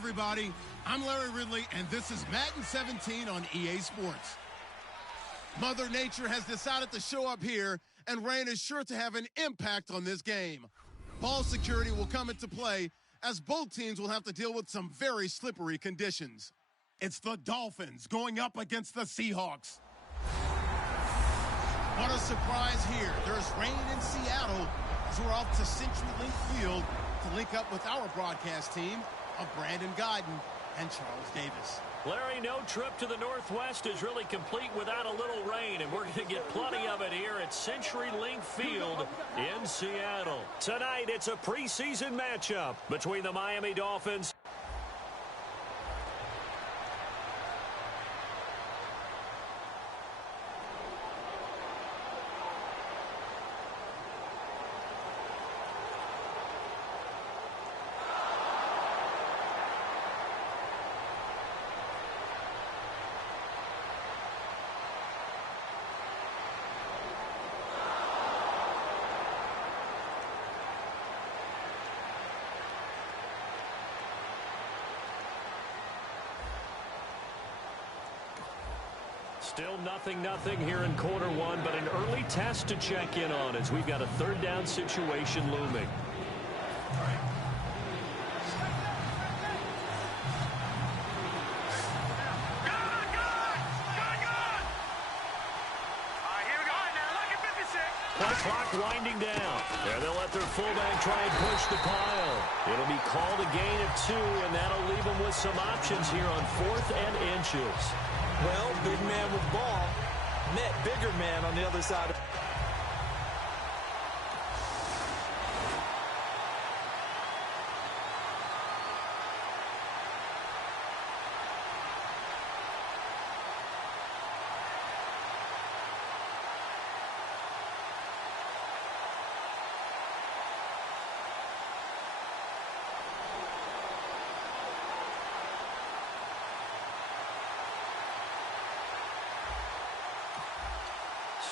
everybody. I'm Larry Ridley, and this is Madden 17 on EA Sports. Mother Nature has decided to show up here, and rain is sure to have an impact on this game. Ball security will come into play, as both teams will have to deal with some very slippery conditions. It's the Dolphins going up against the Seahawks. What a surprise here. There's rain in Seattle as we're off to CenturyLink Field to link up with our broadcast team of Brandon Guyton and Charles Davis. Larry, no trip to the Northwest is really complete without a little rain, and we're going to get plenty of it here at CenturyLink Field in Seattle. Tonight, it's a preseason matchup between the Miami Dolphins Still 0-0 here in quarter one, but an early test to check in on as we've got a third down situation looming. Play clock winding down. There they'll let their fullback try and push the pile. It'll be called a gain of 2, and that'll leave them with some options here on 4th and inches. Well, big man with ball met bigger man on the other side.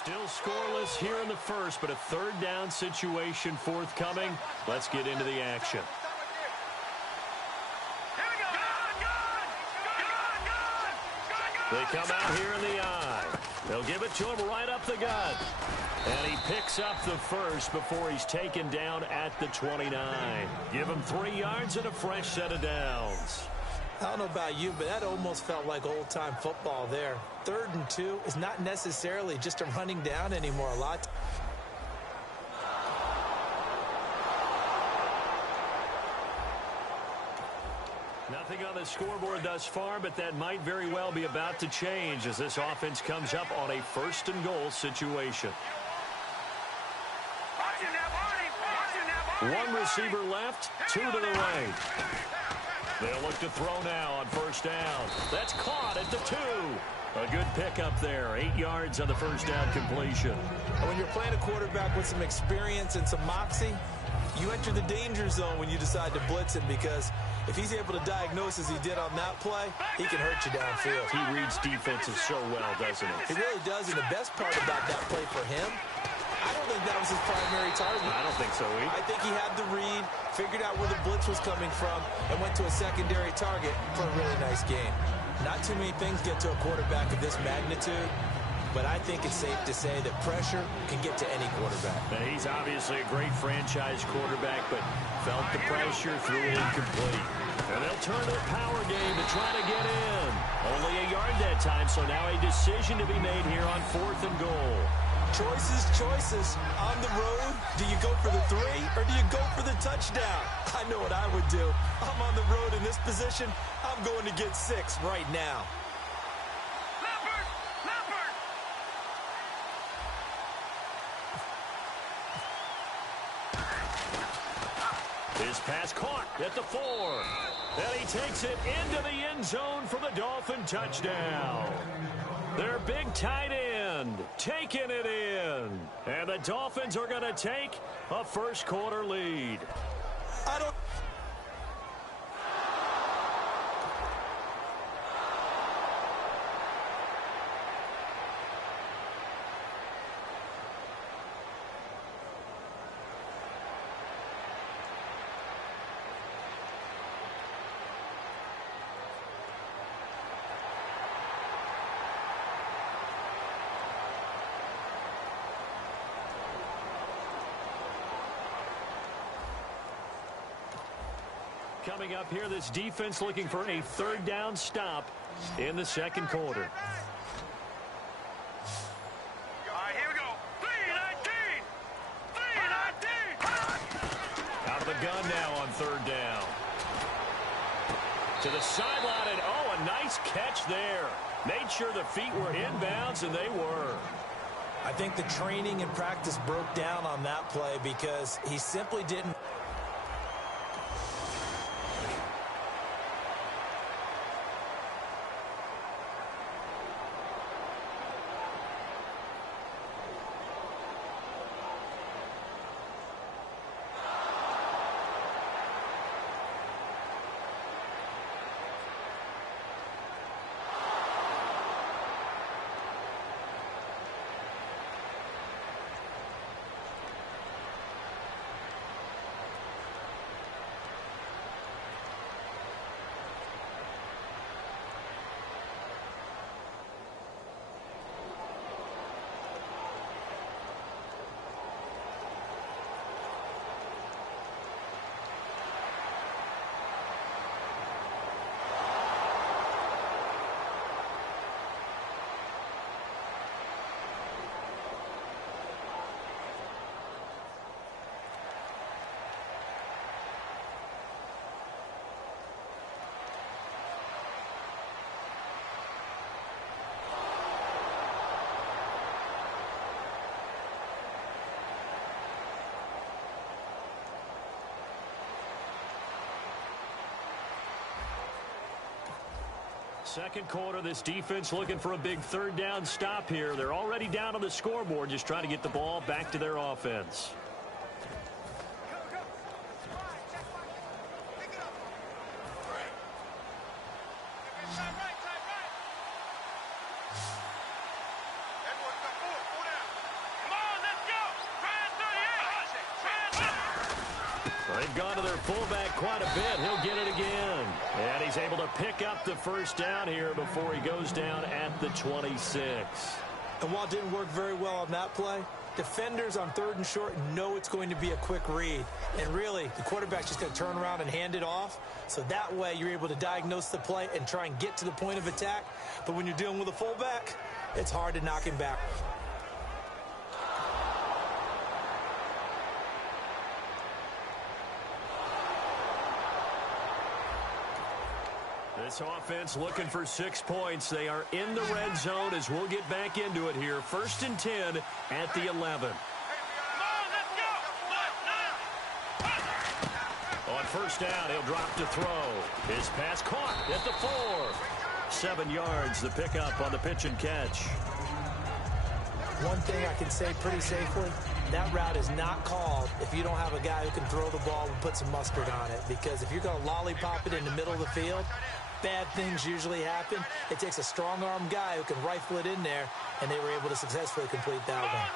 Still scoreless here in the first, but a third down situation forthcoming. Let's get into the action. They come out here in the eye. They'll give it to him right up the gut. And he picks up the first before he's taken down at the 29. Give him 3 yards and a fresh set of downs. I don't know about you, but that almost felt like old-time football there. 3rd and 2 is not necessarily just a running down anymore. A lot. Nothing on the scoreboard thus far, but that might very well be about to change as this offense comes up on a 1st and goal situation. 1 receiver left, 2 to the right. They'll look to throw now on 1st down. That's caught at the 2. A good pickup there. 8 yards on the 1st down completion. When you're playing a quarterback with some experience and some moxie, you enter the danger zone when you decide to blitz him, because if he's able to diagnose as he did on that play, he can hurt you downfield. He reads defenses so well, doesn't he? He really does, and the best part about that play for him, I don't think that was his primary target. I don't think so either. I think he had the read, figured out where the blitz was coming from, and went to a secondary target for a really nice game. Not too many things get to a quarterback of this magnitude, but I think it's safe to say that pressure can get to any quarterback. Now, he's obviously a great franchise quarterback, but felt the pressure, threw it incomplete. And they'll turn to the power game to try to get in. Only a yard that time, so now a decision to be made here on 4th and goal. Choices. On the road, do you go for the 3 or do you go for the touchdown? I know what I would do. I'm on the road in this position. I'm going to get 6 right now. His pass caught at the 4. And he takes it into the end zone for the Dolphin touchdown. Their big tight end taking it in. And the Dolphins are going to take a 1st quarter lead. I don't... Coming up here, this defense looking for a third down stop in the second quarter. All right, here we go. 3-19. 3-19. Out of the gun now on third down. To the sideline, and oh, a nice catch there. Made sure the feet were inbounds, and they were. I think the training and practice broke down on that play because he simply didn't. Second quarter, this defense looking for a big third down stop here. They're already down on the scoreboard, just trying to get the ball back to their offense. They've gone to their fullback quite a bit. He'll get it again. And he's able to pick up the first down here before he goes down at the 26. And while it didn't work very well on that play, defenders on third and short know it's going to be a quick read. And really, the quarterback's just going to turn around and hand it off. So that way, you're able to diagnose the play and try and get to the point of attack. But when you're dealing with a fullback, it's hard to knock him back. This offense looking for 6 points. They are in the red zone as we'll get back into it here. 1st and 10 at the 11. On first down, he'll drop to throw. His pass caught at the 4. 7 yards, the pickup on the pitch and catch. One thing I can say pretty safely, that route is not called if you don't have a guy who can throw the ball and put some mustard on it. Because if you're going to lollipop it in the middle of the field, bad things usually happen. It takes a strong-arm guy who can rifle it in there, and they were able to successfully complete that one.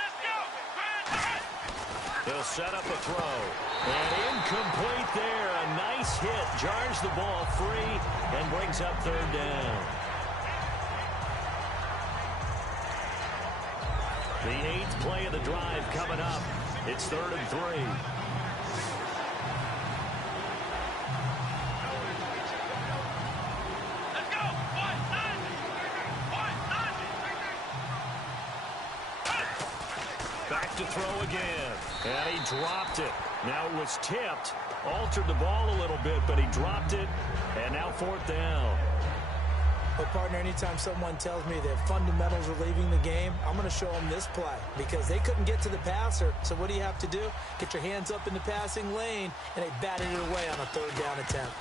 He'll set up a throw. And incomplete there. A nice hit. Jars the ball free and brings up third down. The 8th play of the drive coming up. It's 3rd and 3. Back to throw again. And he dropped it. Now it was tipped. Altered the ball a little bit, but he dropped it. And now 4th down. But, partner, anytime someone tells me their fundamentals are leaving the game, I'm going to show them this play because they couldn't get to the passer. So what do you have to do? Get your hands up in the passing lane, and they batted it away on a third down attempt.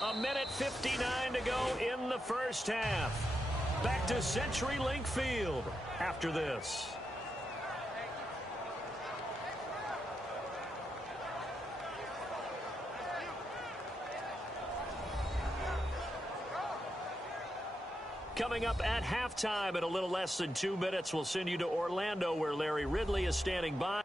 1:59 to go in the first half. Back to CenturyLink Field after this. Coming up at halftime in a little less than 2 minutes, we'll send you to Orlando where Larry Ridley is standing by.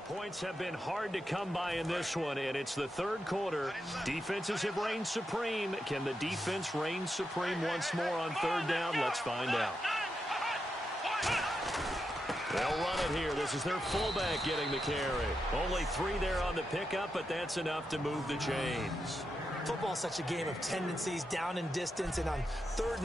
Well, points have been hard to come by in this one, and it's the third quarter. Defenses have reigned supreme. Can the defense reign supreme once more on third down? Let's find out. They'll run it here. This is their fullback getting the carry. Only 3 there on the pickup, but that's enough to move the chains. Football's such a game of tendencies, down and distance, and on third.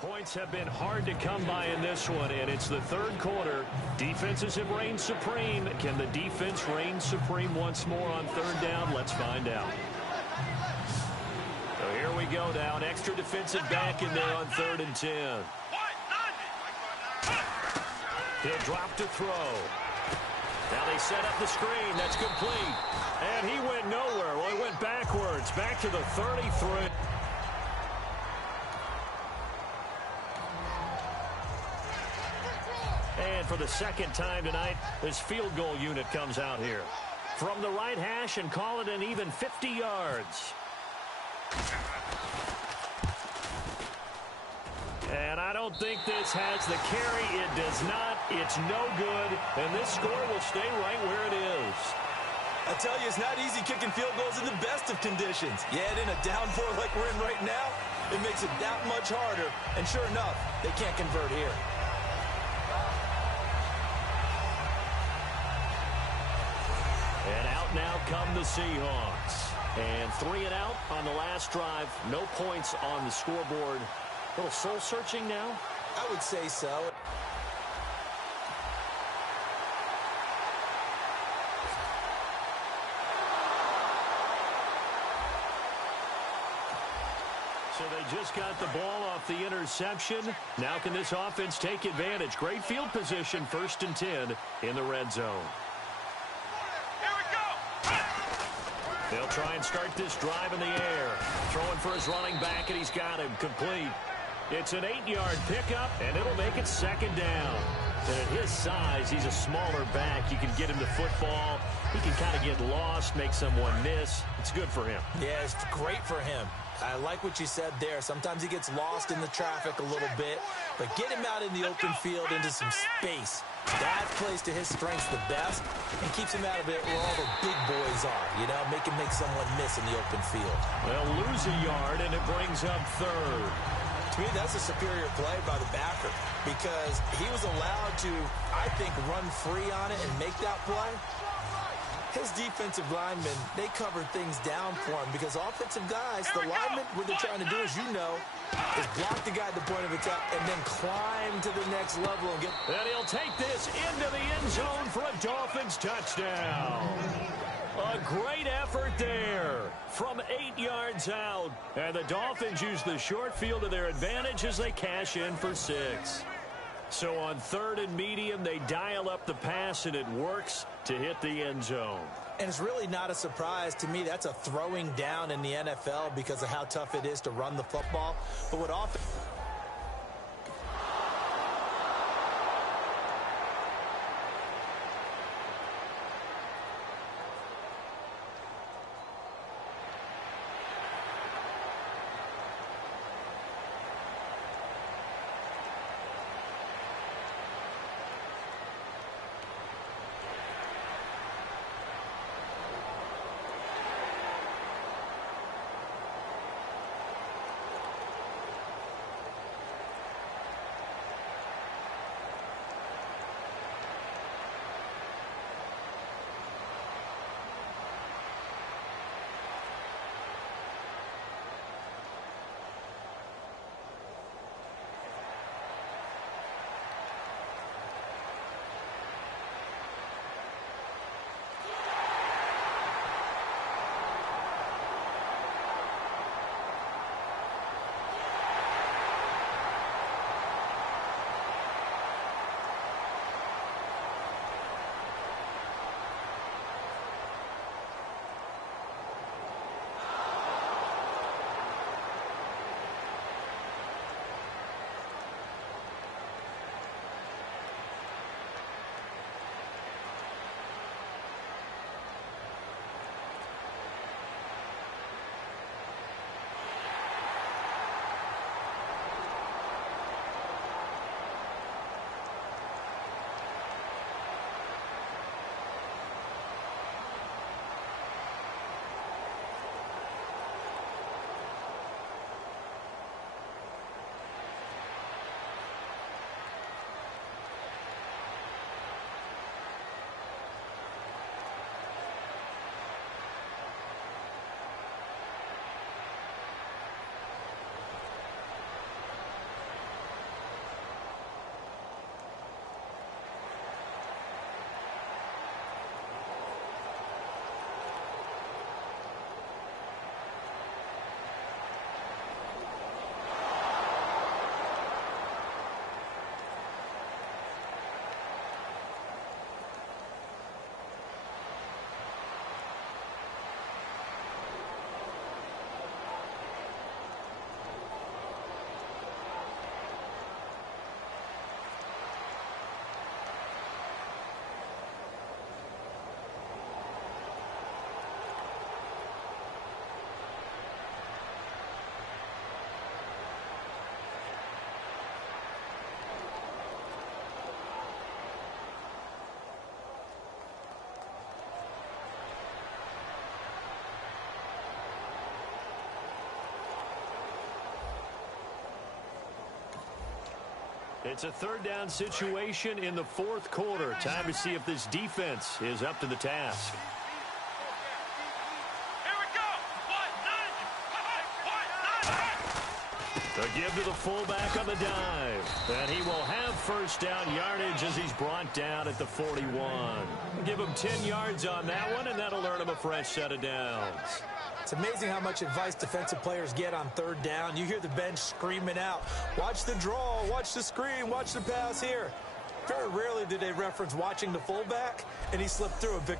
Points have been hard to come by in this one, and it's the third quarter. Defenses have reigned supreme. Can the defense reign supreme once more on third down? Let's find out. So here we go now. An extra defensive back in there on 3rd and 10. He'll drop to throw. Now they set up the screen. That's complete. And he went nowhere. Well, he went backwards. Back to the 33. And for the second time tonight, this field goal unit comes out here. From the right hash and call it an even 50 yards. And I don't think this has the carry. It does not. It's no good. And this score will stay right where it is. I tell you, it's not easy kicking field goals in the best of conditions. Yet in a downpour like we're in right now, it makes it that much harder. And sure enough, they can't convert here. And out now come the Seahawks. And 3 and out on the last drive. No points on the scoreboard. A little soul-searching now? I would say so. So they just got the ball off the interception. Now can this offense take advantage? Great field position, 1st and 10 in the red zone. They'll try and start this drive in the air. Throwing for his running back, and he's got him complete. It's an 8-yard pickup, and it'll make it 2nd down. And at his size, he's a smaller back. You can get him to football. He can kind of get lost, make someone miss. It's good for him. Yeah, it's great for him. I like what you said there. Sometimes he gets lost in the traffic a little bit, but get him out in the open field into some space. That plays to his strengths the best and keeps him out of it where all the big boys are, you know, make someone miss in the open field. They'll lose a yard, and it brings up 3rd. To me, that's a superior play by the backer because he was allowed to, I think, run free on it and make that play. His defensive linemen, they covered things down for him because offensive guys, the linemen, what they're trying to do, as you know, is block the guy at the point of attack and then climb to the next level and get... And he'll take this into the end zone for a Dolphins touchdown. A great effort there from 8 yards out. And the Dolphins use the short field to their advantage as they cash in for 6. So on 3rd and medium, they dial up the pass, and it works to hit the end zone. And it's really not a surprise to me. That's a throwing down in the NFL because of how tough it is to run the football. But what often... It's a third down situation in the fourth quarter. Time to see if this defense is up to the task. Here we go. The give to the fullback on the dive. And he will have first down yardage as he's brought down at the 41. Give him 10 yards on that one, and that'll earn him a fresh set of downs. It's amazing how much advice defensive players get on third down. You hear the bench screaming out, watch the draw, watch the screen, watch the pass here. Very rarely do they reference watching the fullback, and he slipped through a big...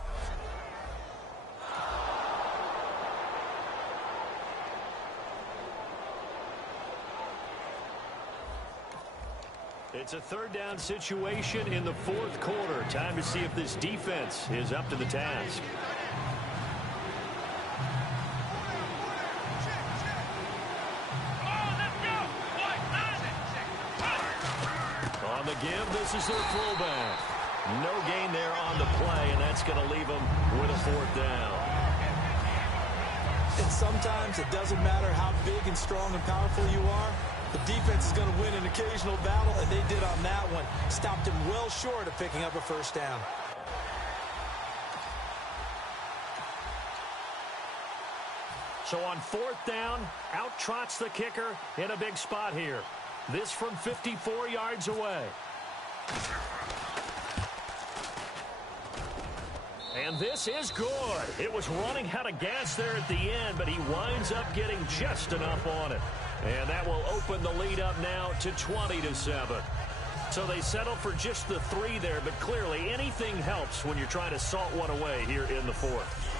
It's a third down situation in the fourth quarter. Time to see if this defense is up to the task. On the give, this is their fullback. No gain there on the play, and that's going to leave them with a fourth down. And sometimes it doesn't matter how big and strong and powerful you are. The defense is going to win an occasional battle, and they did on that one. Stopped him well short of picking up a first down. So on fourth down, out trots the kicker in a big spot here. This from 54 yards away. And this is good. It was running out of gas there at the end, but he winds up getting just enough on it. And that will open the lead up now to 20-7. So they settle for just the 3 there, but clearly anything helps when you're trying to salt one away here in the fourth.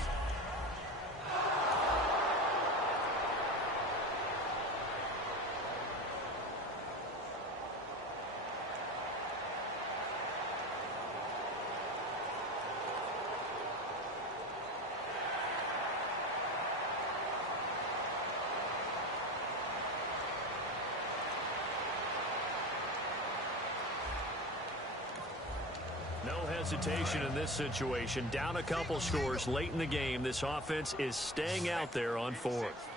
No hesitation in this situation. Down a couple scores late in the game. This offense is staying out there on fourth.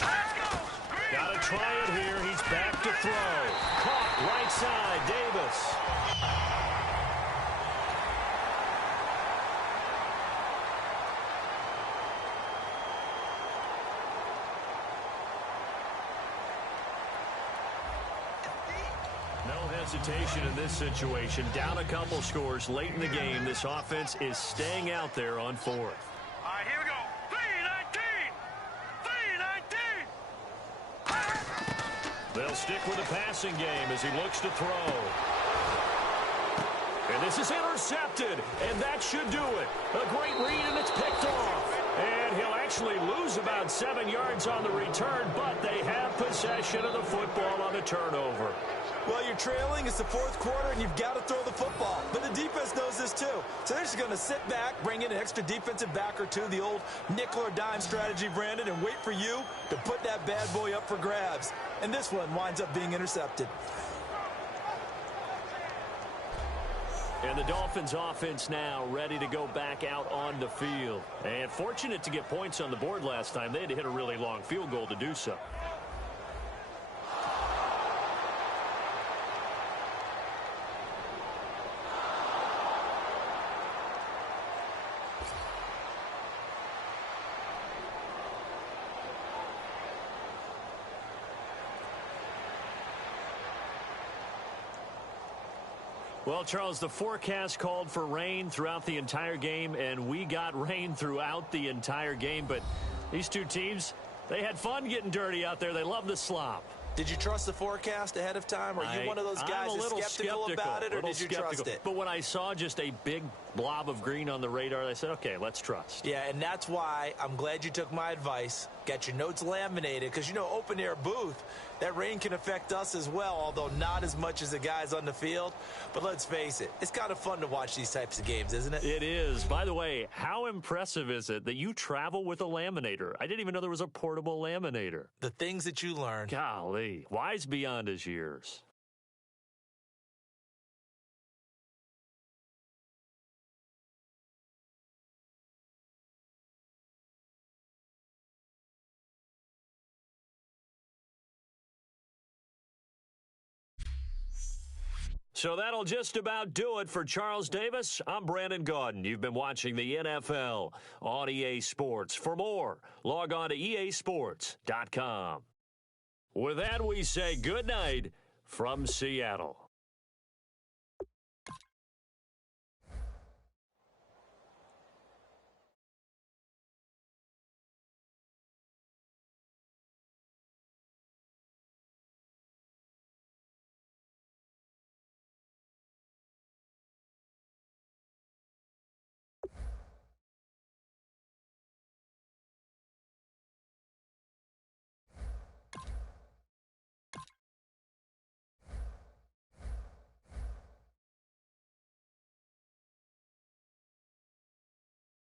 Got to try it here. He's back to throw. Caught right side, Davis. Hesitation in this situation. Down a couple scores late in the game. This offense is staying out there on fourth. All right, here we go. 3-19. They'll stick with the passing game as he looks to throw. And this is intercepted, and that should do it. A great read, and it's picked off. And he'll actually lose about 7 yards on the return, but they have possession of the football on the turnover. Well, you're trailing. It's the fourth quarter, and you've got to throw the football. But the defense knows this, too. So they're just going to sit back, bring in an extra defensive back or two, the old nickel or dime strategy, Brandon, and wait for you to put that bad boy up for grabs. And this one winds up being intercepted. And the Dolphins offense now ready to go back out on the field. And fortunate to get points on the board last time. They had to hit a really long field goal to do so. Well, Charles, the forecast called for rain throughout the entire game, and we got rain throughout the entire game. But these two teams, they had fun getting dirty out there. They love the slop. Did you trust the forecast ahead of time? Are you one of those guys that's skeptical about it, or did you trust it? But when I saw just a big blob of green on the radar, I said, okay, let's trust. Yeah, and that's why I'm glad you took my advice. Got your notes laminated, because, you know, open-air booth, that rain can affect us as well, although not as much as the guys on the field. But let's face it, it's kind of fun to watch these types of games, isn't it? It is. By the way, how impressive is it that you travel with a laminator? I didn't even know there was a portable laminator. The things that you learn. Golly, wise beyond his years. So that'll just about do it for Charles Davis. I'm Brandon Gaudin. You've been watching the NFL on EA Sports. For more, log on to easports.com. With that, we say good night from Seattle.